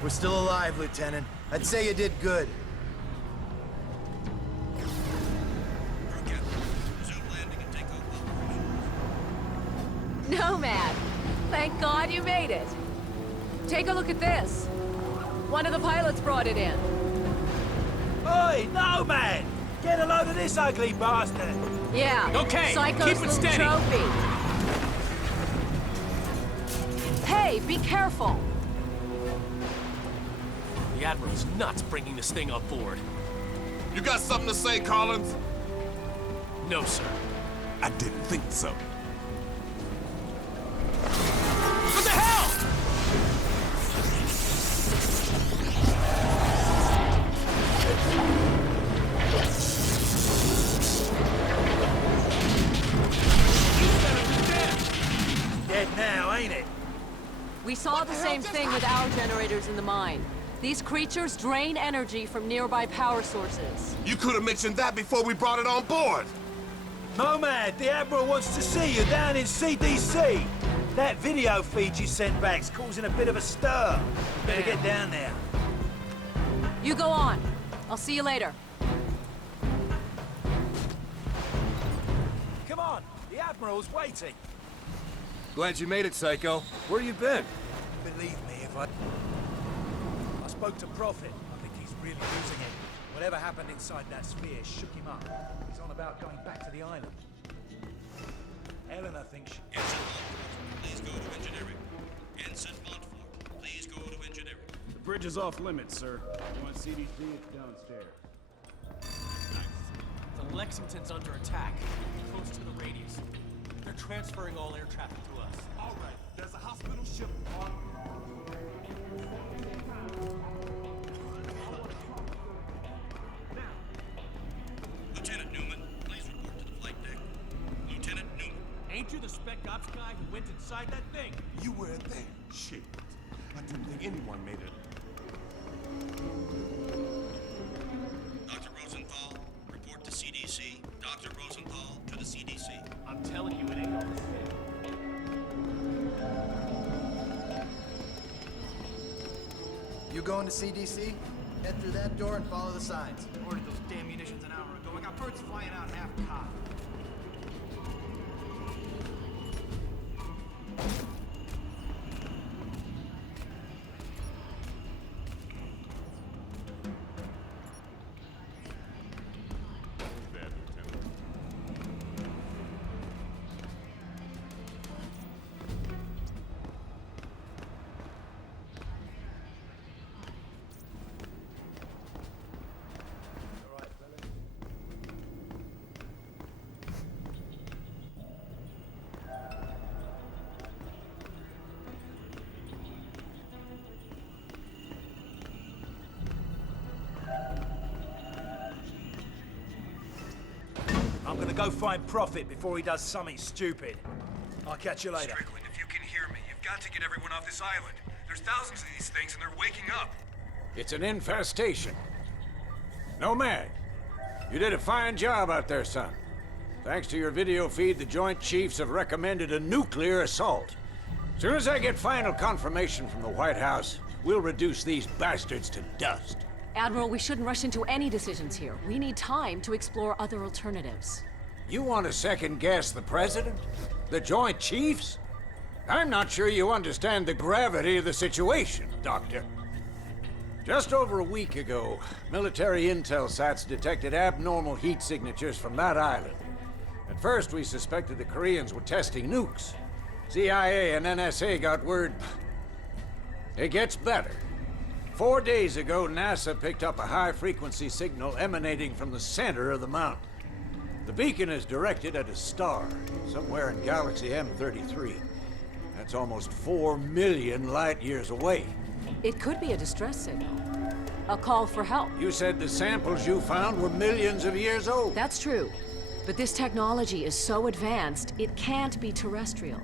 We're still alive, Lieutenant. I'd say you did good. Nomad! Thank God you made it. Take a look at this. One of the pilots brought it in. Oi, Nomad! Get a load of this ugly bastard! Yeah. Okay, Psycho's keep it little steady. trophy. Hey, be careful. The Admiral's nuts bringing this thing up board. You got something to say, Collins? No, sir. I didn't think so. What the hell? Dead now, ain't it? We saw the same thing with our generators in the mine. These creatures drain energy from nearby power sources. You could have mentioned that before we brought it on board. Nomad, the Admiral wants to see you down in CDC. That video feed you sent back's causing a bit of a stir. Better get down there. You go on. I'll see you later. Come on, the Admiral's waiting. Glad you made it, Psycho. Where you been? Believe me, if I spoke to Prophet, I think he's really losing it. Whatever happened inside that sphere shook him up. He's on about going back to the island. Eleanor thinks she... Ensign Montfort, please go to engineering. Ensign Montfort, please go to engineering. The bridge is off limits, sir. You want CDC? It's downstairs. The Lexington's under attack, close to the radius. They're transferring all air traffic to us. All right, there's a hospital ship on... Lieutenant Newman, please report to the flight deck. Lieutenant Newman. Ain't you the spec ops guy who went inside that thing? You were there. Shit. I didn't think anyone made it. Dr. Rosenthal, report to CDC. Dr. Rosenthal to the CDC. I'm telling you, it ain't all the same. You going to CDC? Head through that door and follow the signs. Ordered those damn munitions an hour ago. I got birds flying out half cocked. Bad, Lieutenant. All right, fella. I'm gonna go find Prophet before he does something stupid. I'll catch you later. Strickland, if you can hear me, you've got to get everyone off this island. There's thousands of these things and they're waking up. It's an infestation. Nomad, you did a fine job out there, son. Thanks to your video feed, the Joint Chiefs have recommended a nuclear assault. Soon as I get final confirmation from the White House, we'll reduce these bastards to dust. Admiral, we shouldn't rush into any decisions here. We need time to explore other alternatives. You want to second-guess the President? The Joint Chiefs? I'm not sure you understand the gravity of the situation, Doctor. Just over a week ago, military intel sats detected abnormal heat signatures from that island. At first, we suspected the Koreans were testing nukes. CIA and NSA got word. It gets better. 4 days ago, NASA picked up a high-frequency signal emanating from the center of the mountain. The beacon is directed at a star, somewhere in Galaxy M33. That's almost 4 million light-years away. It could be a distress signal. A call for help. You said the samples you found were millions of years old. That's true. But this technology is so advanced, it can't be terrestrial.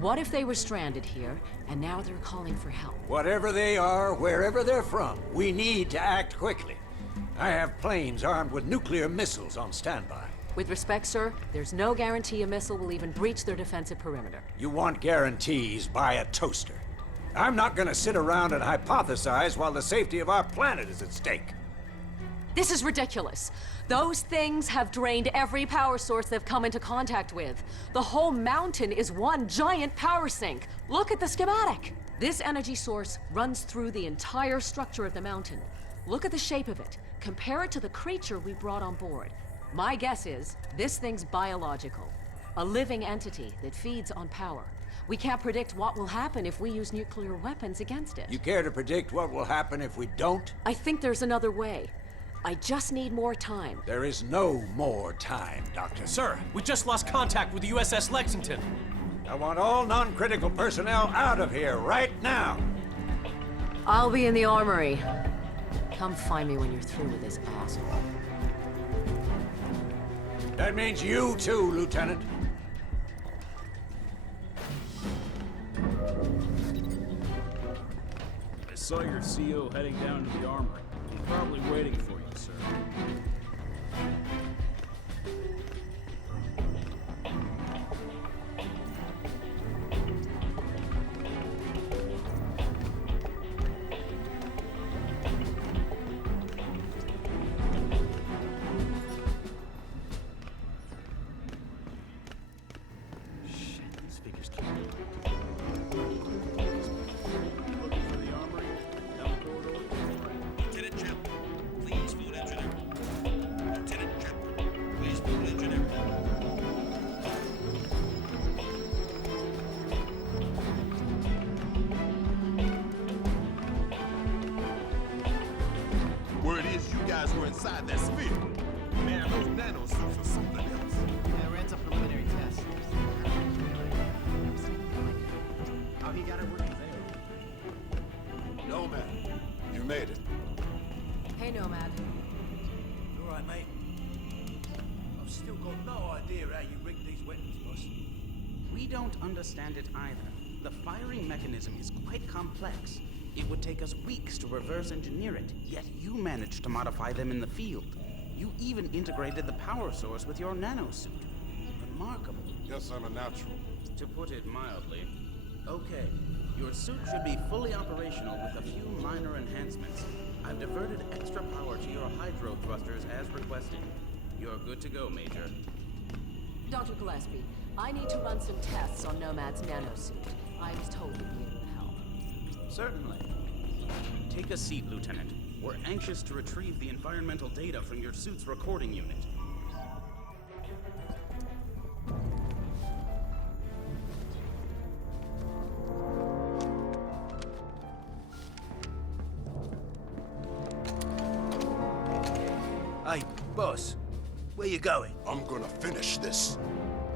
What if they were stranded here, and now they're calling for help? Whatever they are, wherever they're from, we need to act quickly. I have planes armed with nuclear missiles on standby. With respect, sir, there's no guarantee a missile will even breach their defensive perimeter. You want guarantees, buy a toaster. I'm not gonna sit around and hypothesize while the safety of our planet is at stake. This is ridiculous. Those things have drained every power source they've come into contact with. The whole mountain is one giant power sink. Look at the schematic. This energy source runs through the entire structure of the mountain. Look at the shape of it. Compare it to the creature we brought on board. My guess is this thing's biological. A living entity that feeds on power. We can't predict what will happen if we use nuclear weapons against it. You care to predict what will happen if we don't? I think there's another way. I just need more time. There is no more time, Doctor. Sir, we just lost contact with the USS Lexington. I want all non-critical personnel out of here right now. I'll be in the armory. Come find me when you're through with this asshole. That means you too, Lieutenant. I saw your CO heading down to the armory. He's probably waiting for you, sir. Lieutenant Chapman, please vote engineer. Lieutenant Chapman, please vote engineer. Word is you guys were inside that sphere. Man, those nanosuits are something else. Yeah, ran some preliminary tests. How he got it working there? No, man. You made it. Hey, Nomad. All right, mate. I've still got no idea how you rigged these weapons, boss. We don't understand it either. The firing mechanism is quite complex. It would take us weeks to reverse engineer it, yet you managed to modify them in the field. You even integrated the power source with your nanosuit. Remarkable. Yes, I'm a natural. To put it mildly. Okay, your suit should be fully operational with a few minor enhancements. I've diverted extra power to your hydro thrusters as requested. You're good to go, Major. Dr. Gillespie, I need to run some tests on Nomad's nanosuit. I was told you'd be able to help. Certainly. Take a seat, Lieutenant. We're anxious to retrieve the environmental data from your suit's recording unit. Hey, boss, where you going? I'm gonna finish this.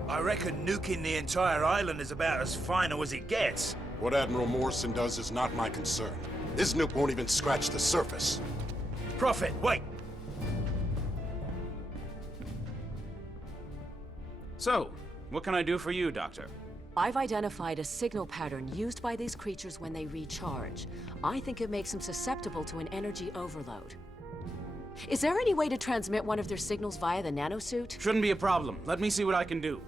I reckon nuking the entire island is about as final as it gets. What Admiral Morrison does is not my concern. His nuke won't even scratch the surface. Prophet, wait! So, what can I do for you, Doctor? I've identified a signal pattern used by these creatures when they recharge. I think it makes them susceptible to an energy overload. Is there any way to transmit one of their signals via the nanosuit? Shouldn't be a problem. Let me see what I can do.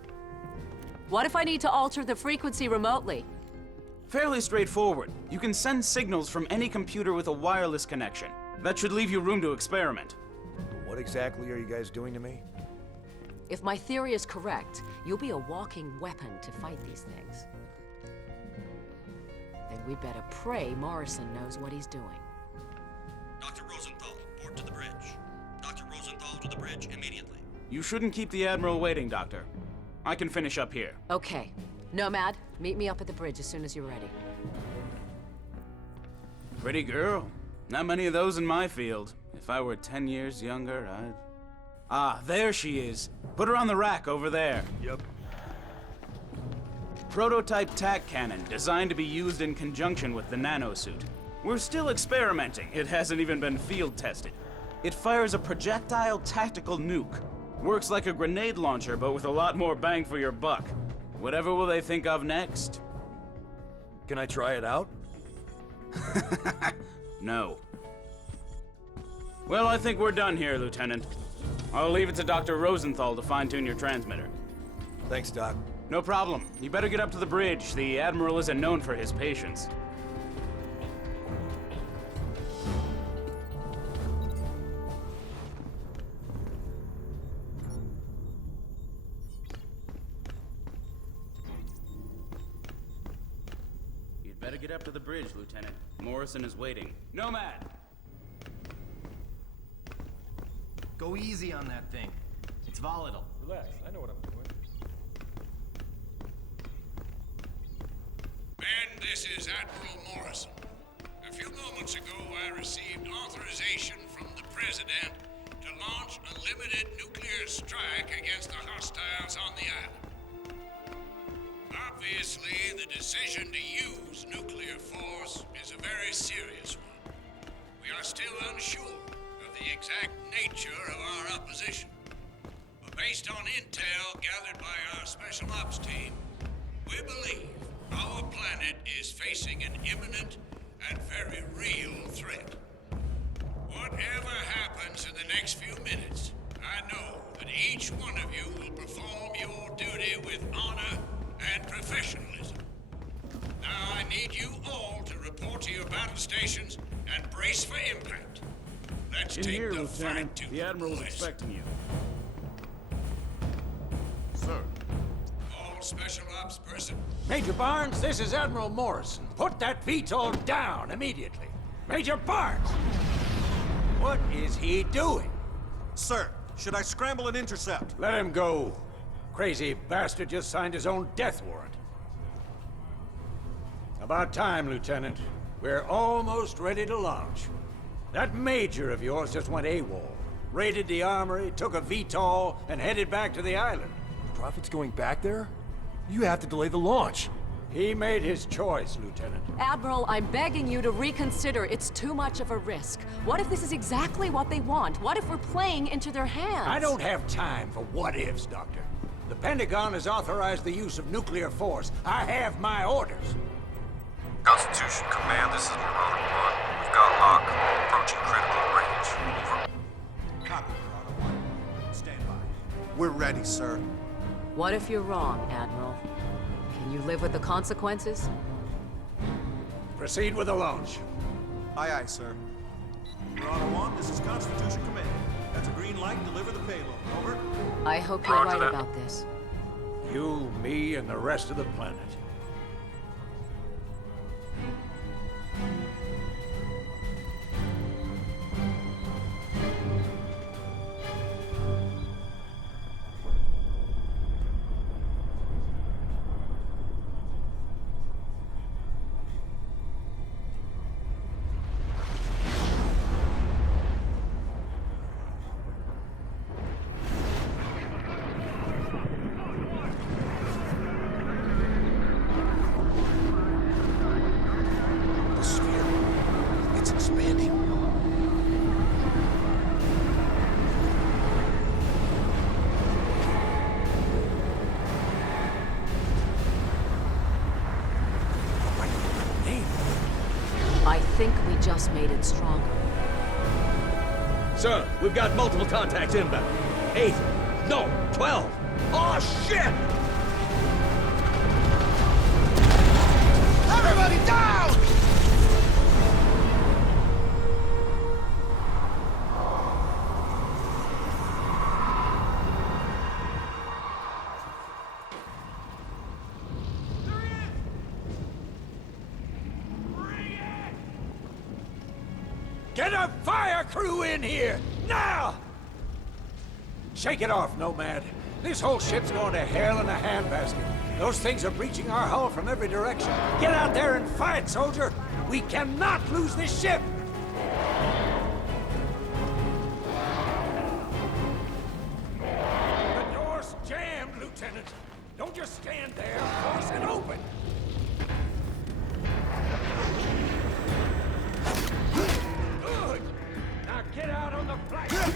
What if I need to alter the frequency remotely? Fairly straightforward. You can send signals from any computer with a wireless connection. That should leave you room to experiment. What exactly are you guys doing to me? If my theory is correct, you'll be a walking weapon to fight these things. Then we'd better pray Morrison knows what he's doing. Dr. Rosenthal, board to the bridge. Dr. Rosenthal to the bridge immediately. You shouldn't keep the Admiral waiting, Doctor. I can finish up here. Okay. Nomad, meet me up at the bridge as soon as you're ready. Pretty girl. Not many of those in my field. If I were 10 years younger, I'd... Ah, there she is. Put her on the rack over there. Yep. Prototype tac cannon designed to be used in conjunction with the nanosuit. We're still experimenting. It hasn't even been field tested. It fires a projectile tactical nuke. Works like a grenade launcher, but with a lot more bang for your buck. Whatever will they think of next? Can I try it out? No. Well, I think we're done here, Lieutenant. I'll leave it to Dr. Rosenthal to fine-tune your transmitter. Thanks, Doc. No problem. You better get up to the bridge. The Admiral isn't known for his patience. Better get up to the bridge, Lieutenant. Morrison is waiting. Nomad! Go easy on that thing. It's volatile. Relax, I know what I'm doing. Men, this is Admiral Morrison. A few moments ago, I received authorization from the President to launch a limited nuclear strike against the hostiles on the island. Obviously, the decision to use nuclear force is a very serious one. We are still unsure of the exact nature of our opposition. But based on intel gathered by our Special Ops team, we believe our planet is facing an imminent and very real threat. Whatever happens in the next few minutes, I know that each one of you will perform your duty with honor and professionalism. Now I need you all to report to your battle stations and brace for impact. Let's In take here, the Lieutenant. fight to The Admiral's west. expecting you. Sir. All Special Ops person. Major Barnes, this is Admiral Morrison. Put that VTOL down immediately. Major Barnes! What is he doing? Sir, should I scramble and intercept? Let him go. Crazy bastard just signed his own death warrant. About time, Lieutenant. We're almost ready to launch. That major of yours just went AWOL. Raided the armory, took a VTOL, and headed back to the island. Prophet's going back there? You have to delay the launch. He made his choice, Lieutenant. Admiral, I'm begging you to reconsider. It's too much of a risk. What if this is exactly what they want? What if we're playing into their hands? I don't have time for what-ifs, Doctor. The Pentagon has authorized the use of nuclear force. I have my orders. Constitution Command, this is Marauder 1. We've got Hawk approaching critical range. Over. Copy, Marauder 1. Stand by. We're ready, sir. What if you're wrong, Admiral? Can you live with the consequences? Proceed with the launch. Aye, aye, sir. Marauder 1, this is Constitution Command. That's a green light, deliver the payload. Over. I hope you're right about this. You, me, and the rest of the planet. I think we just made it stronger. Sir, we've got multiple contacts inbound. 8. No, 12. Oh, shit! Everybody down! Get a fire crew in here, now! Shake it off, Nomad. This whole ship's going to hell in a handbasket. Those things are breaching our hull from every direction. Get out there and fight, soldier! We cannot lose this ship! The door's jammed, Lieutenant. Don't just stand there. Force it open. Good. Now get out on the flight.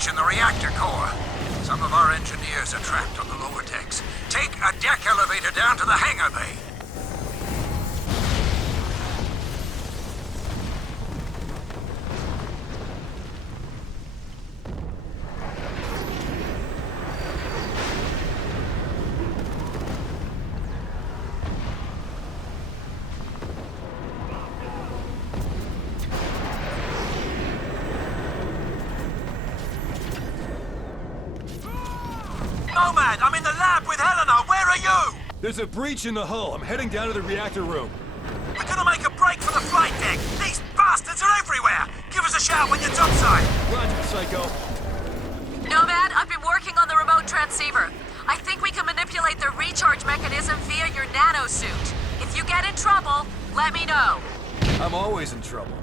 breach in the reactor core. Some of our engineers are trapped on the lower decks. Take a deck elevator down to the hangar bay. Nomad, I'm in the lab with Helena. Where are you? There's a breach in the hull. I'm heading down to the reactor room. We're gonna make a break for the flight deck. These bastards are everywhere. Give us a shout when you're topside. Roger, Psycho. Nomad, I've been working on the remote transceiver. I think we can manipulate the recharge mechanism via your nanosuit. If you get in trouble, let me know. I'm always in trouble.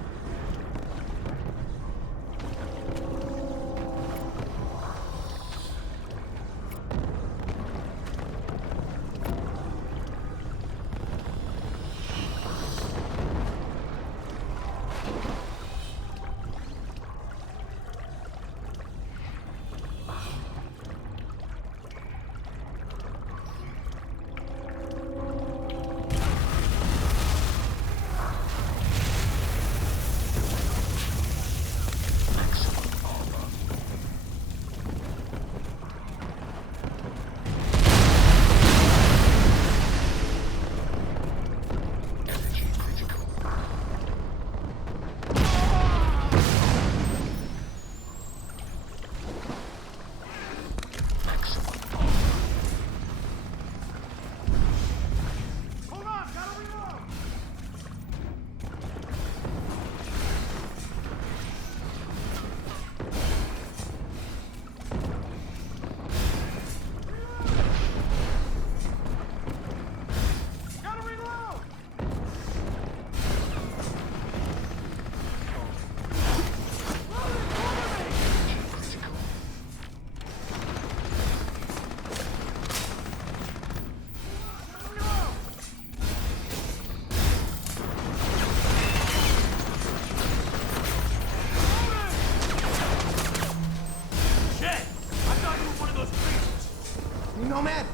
Nomad!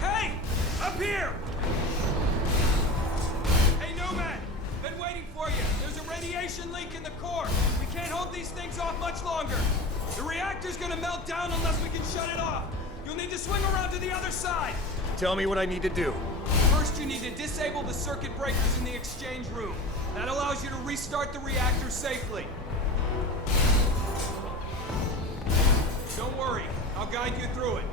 Hey! Up here! Hey, Nomad! Been waiting for you. There's a radiation leak in the core. We can't hold these things off much longer. The reactor's gonna melt down unless we can shut it off. You'll need to swing around to the other side. Tell me what I need to do. First, you need to disable the circuit breakers in the exchange room. That allows you to restart the reactor safely. Don't worry, I'll guide you through it.